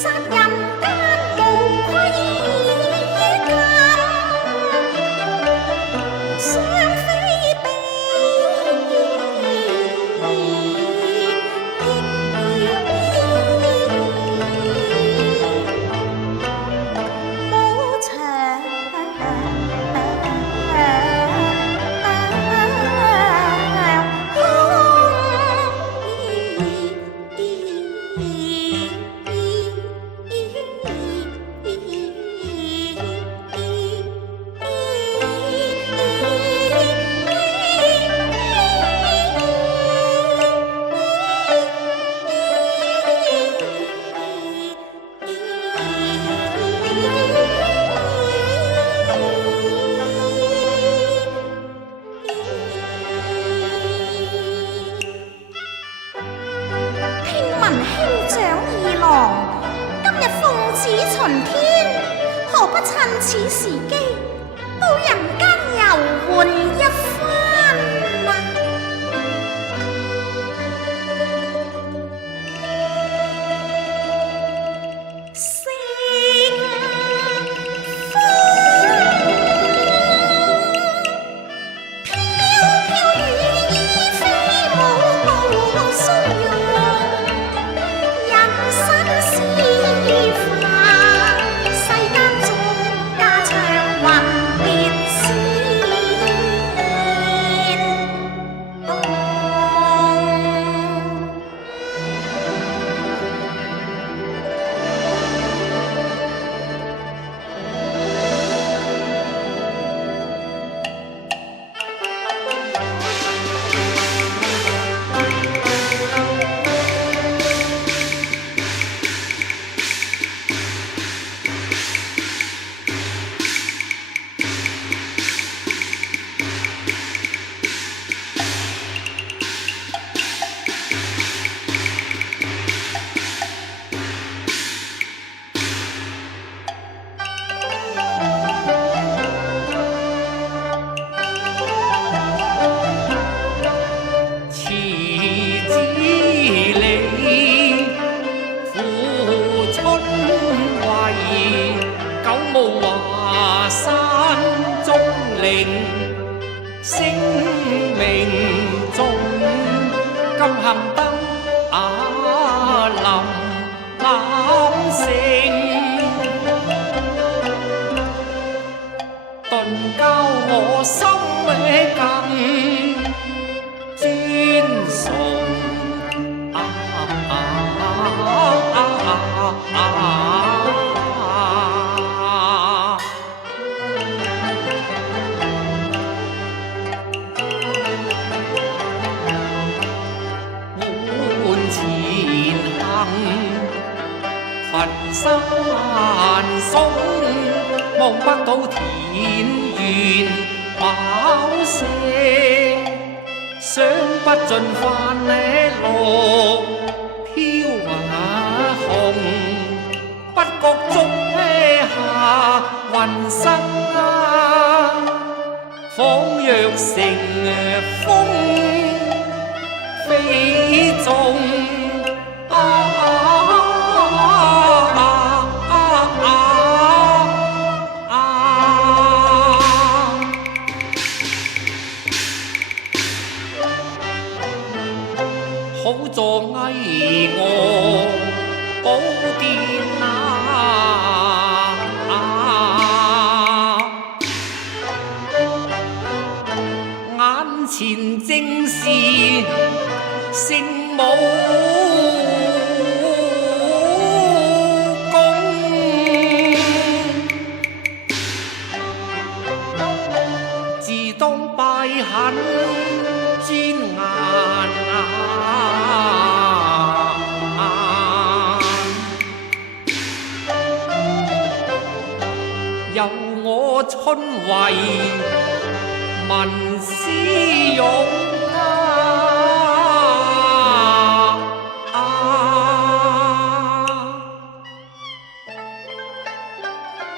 殺人間無規禁，雙非比，無情。兄長二郎今日奉旨巡天，何不趁此時機到人間遊玩一番啊？聲名重，今幸得臨南城，頓教我心更尊崇。群山松，望不到田園寶石，想不盡繁綠飄紅，不覺足下雲生仿若乘風飛縱。好在我寶殿眼前正是聖母宮，自當拜很尊顏有我春為文思勇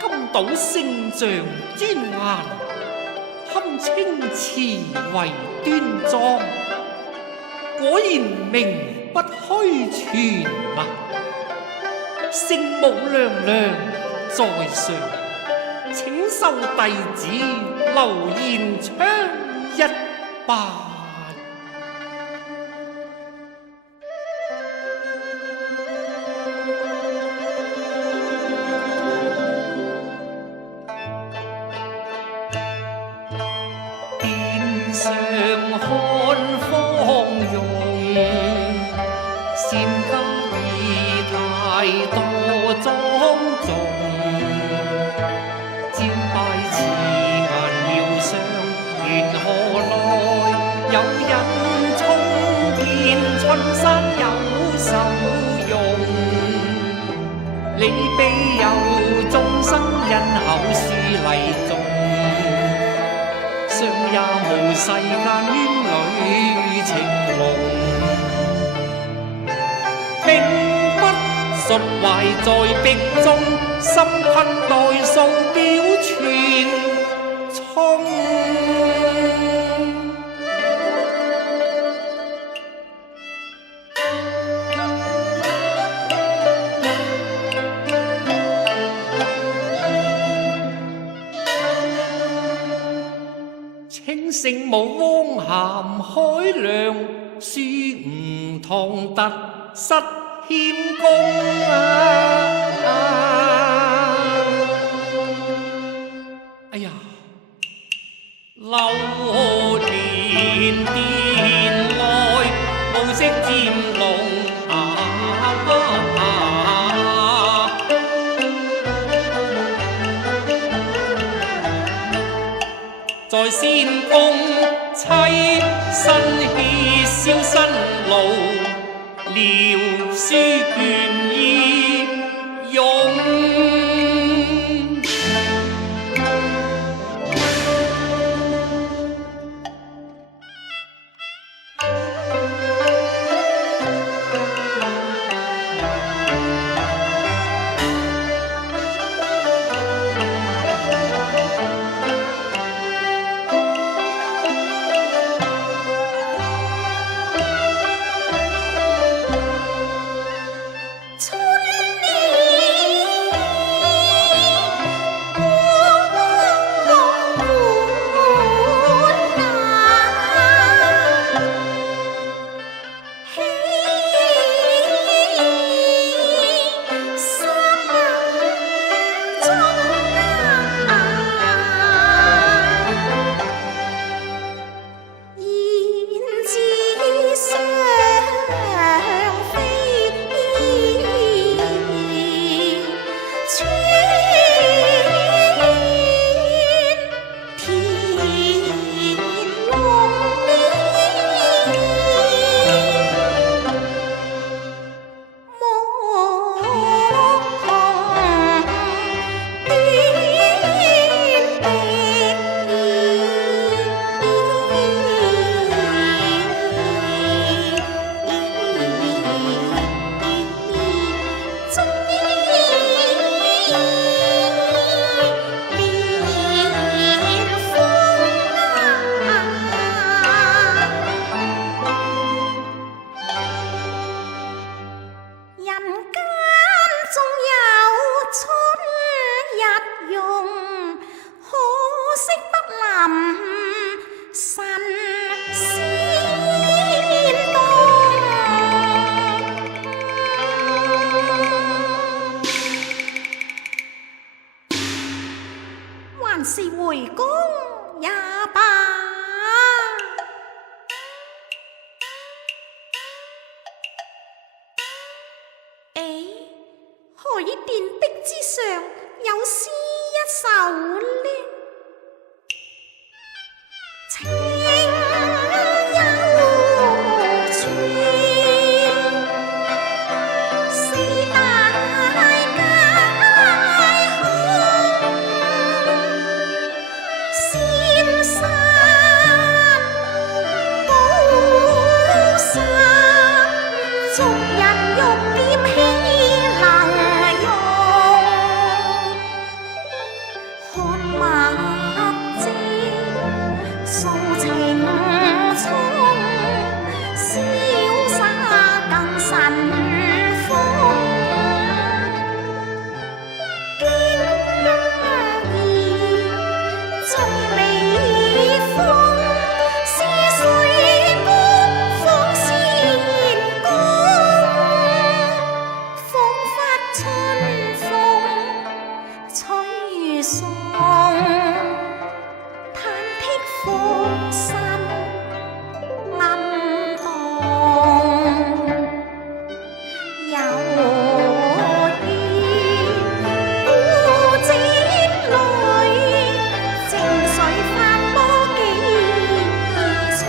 金島聖像尊顏，堪稱詞為端莊，果然名不虛傳啊！聖母娘娘在上，請受弟子劉延昌一拜。殿上看芳容，善加儀態多莊重，瞻拜慈顏妙相，緣何來有人衝天，春山有受用，你庇佑眾生因口書禮頌，尚也無世間冤侶情濃。並不述懷在壁中，心困待數表全充。請聖母汪涵海量，恕吾唐突失謙恭哎呀，流年殿內無色漸濃在仙宮妻新氣消辛勞，療書倦意勇。還是回宮也罷。何以殿壁之上有詩一首呢？情有處，四大皆空，仙山寶山，俗人欲念豈能用？看馬送，忐忑伏心暗動，有意孤井裏，靜水翻波幾重。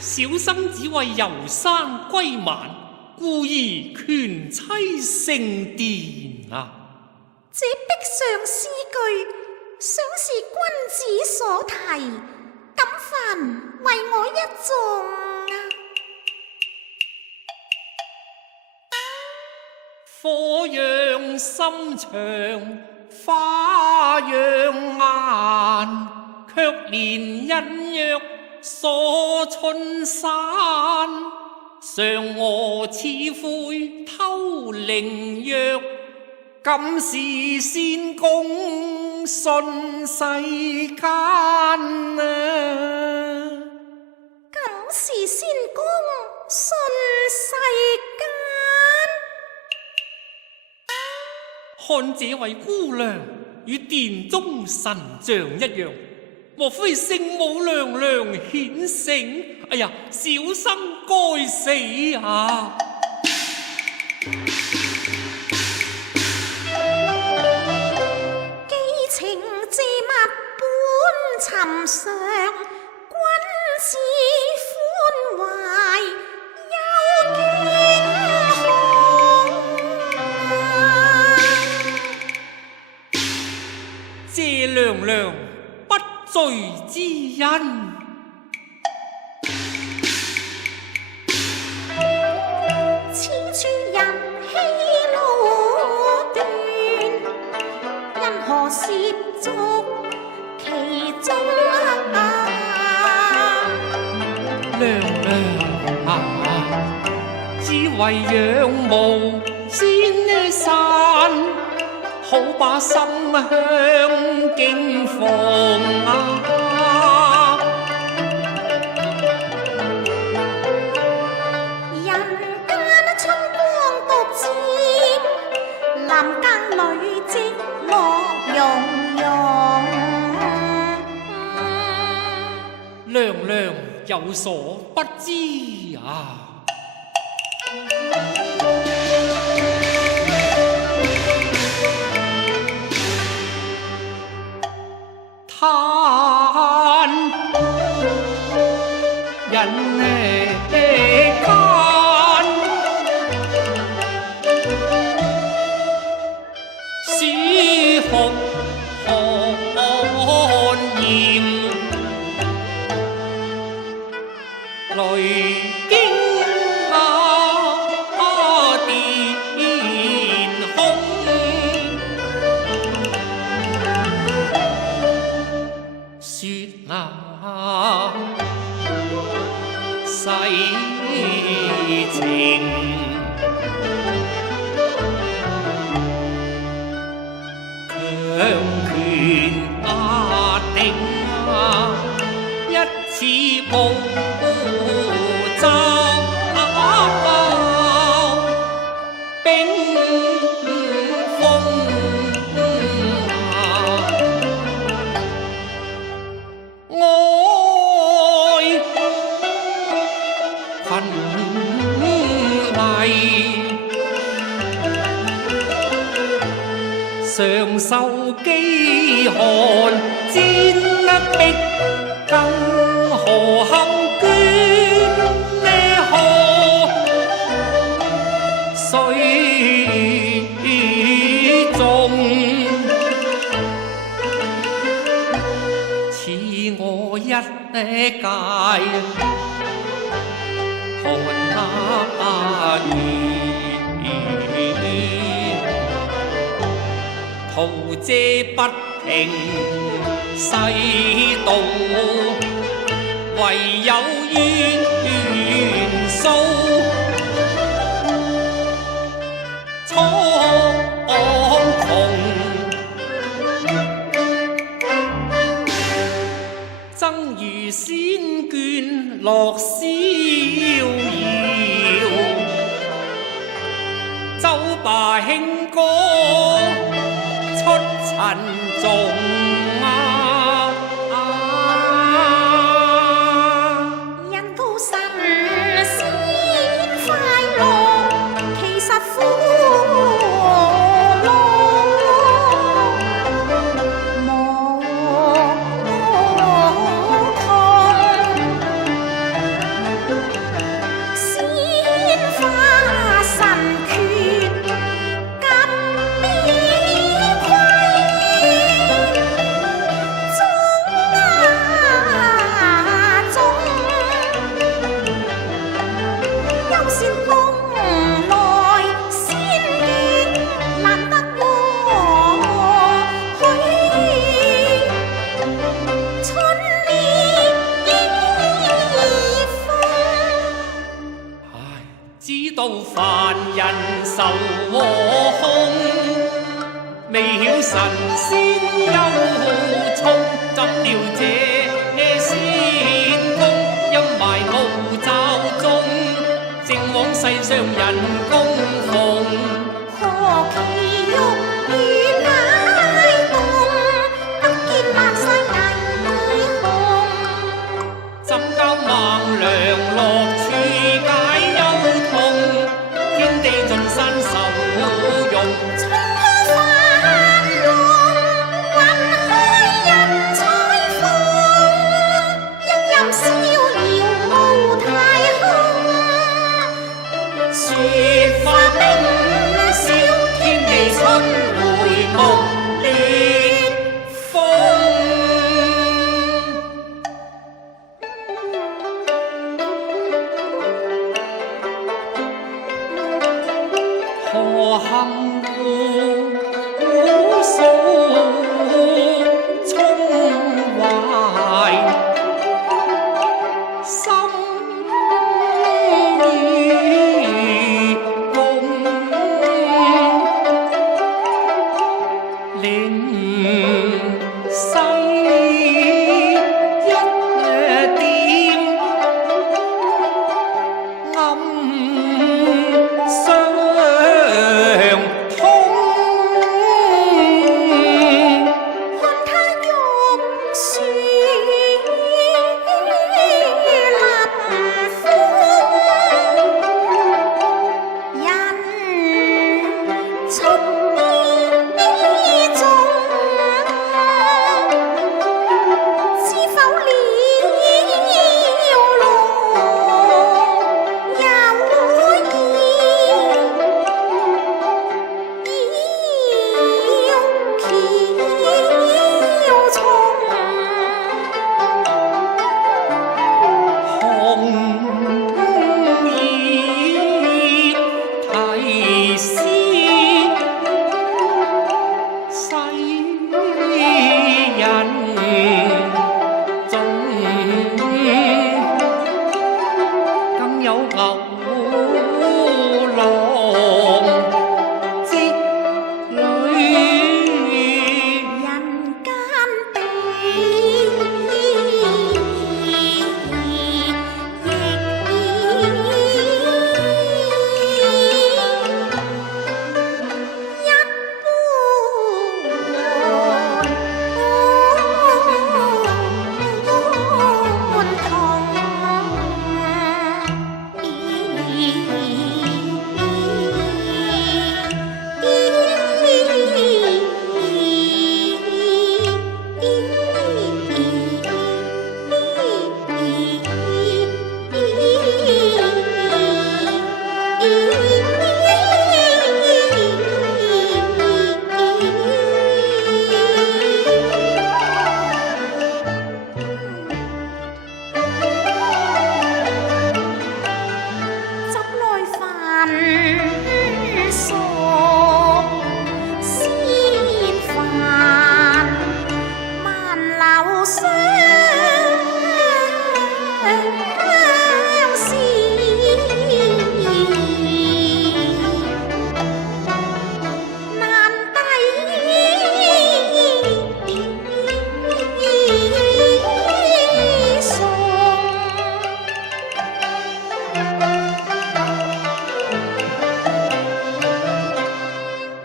小生只為遊山歸晚，故意權妻聖殿啊！這壁上詩句，想是君子所題，敢煩為我一誦啊！火養心腸，花養顏，卻憐隱約鎖春山，嫦娥似悔偷靈藥，敢是仙公信世間啊！敢是仙公信世間，看這位姑娘與殿中神像一樣，莫非聖母娘娘顯聖？哎呀，小生該死啊！寄情借物本尋常，君子寬懷有驚恐。謝娘娘不罪之恩。此處人稀路斷，因何涉足其中啊？娘娘啊，只為仰慕仙山，好把心向敬奉啊！人間春光獨佔，南更裏積樂融融。娘娘有所不知啊！嘆人間史酷寒嚴，雷驚電空，說那世情，強權壓定啊，一次無爭冰封啊，愛困危，常受飢寒煎逼，更何幸捐呢河水中，似我一介寒難桃謝不平世道，唯有冤訴。蒼穹爭如仙眷樂逍遙，奏罷輕歌出塵眾人道神仙快樂，其實苦樂無窮。鮮花神缺金邊馗，優先風來仙境，難得和許春烈意風。唉，知道凡人受禍空，未曉神仙憂衷，怎料這仙公陰霾霧罩中，正往世上人供奉。何其玉宇解凍，得見萬世藝紅。怎教孟良樂處解憂痛，天地盡山受用。衝破繁榮，雲開人才鳳，一任逍遙無太空。雪花冰消，天地春回夢烈風。何幸古數衷懷，心意共，令世一點暗相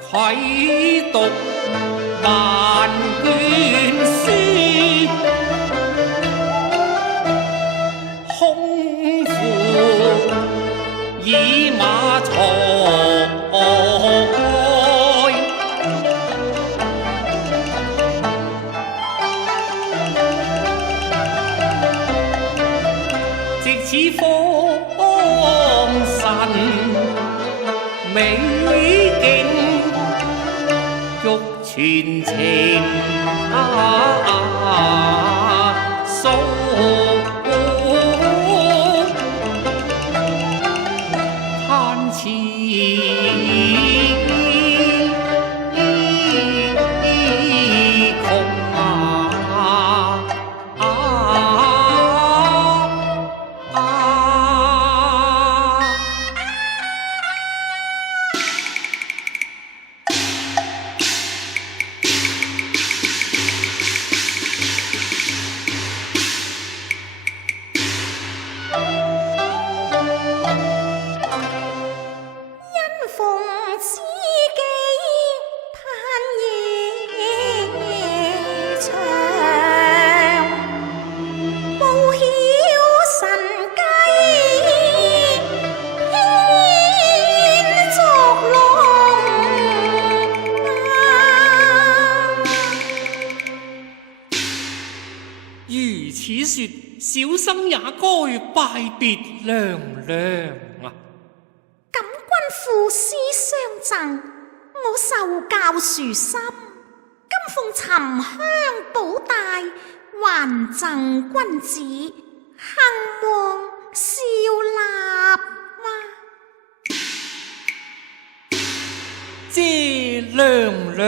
愧讀萬卷書，空負以馬財。直似荒神美景，欲傳情訴嘆詞。如此說，小生也該拜別娘娘啊！感君父師相贈，我受教殊深，今奉沉香寶帶，還贈君子，幸望笑納啊！謝娘娘。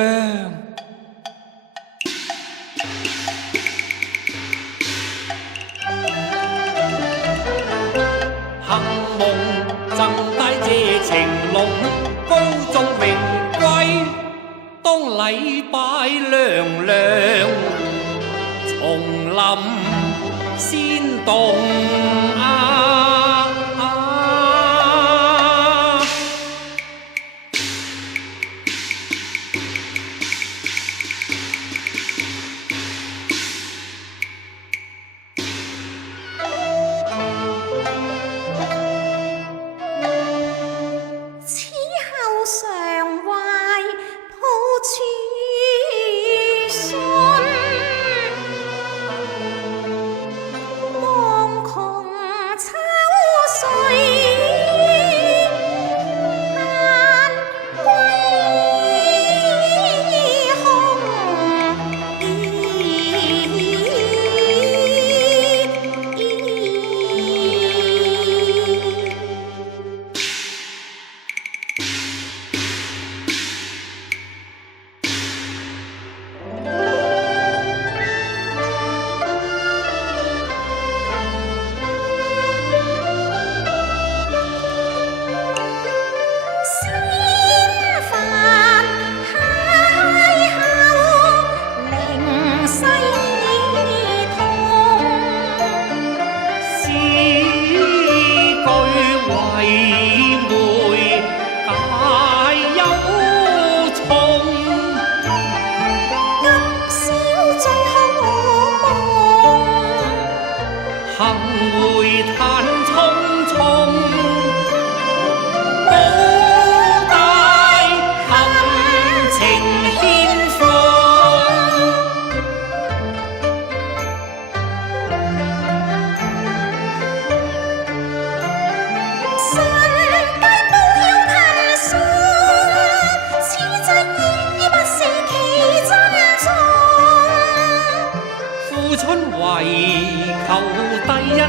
贈帶謝情濃，高中榮歸，當禮拜娘娘，叢林先動求帝恩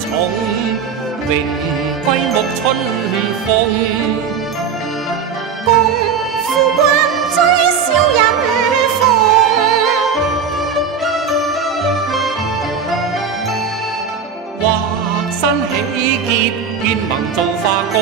寵，榮歸目春風。共富貴追笑人逢，畫山喜結，願盟造化功。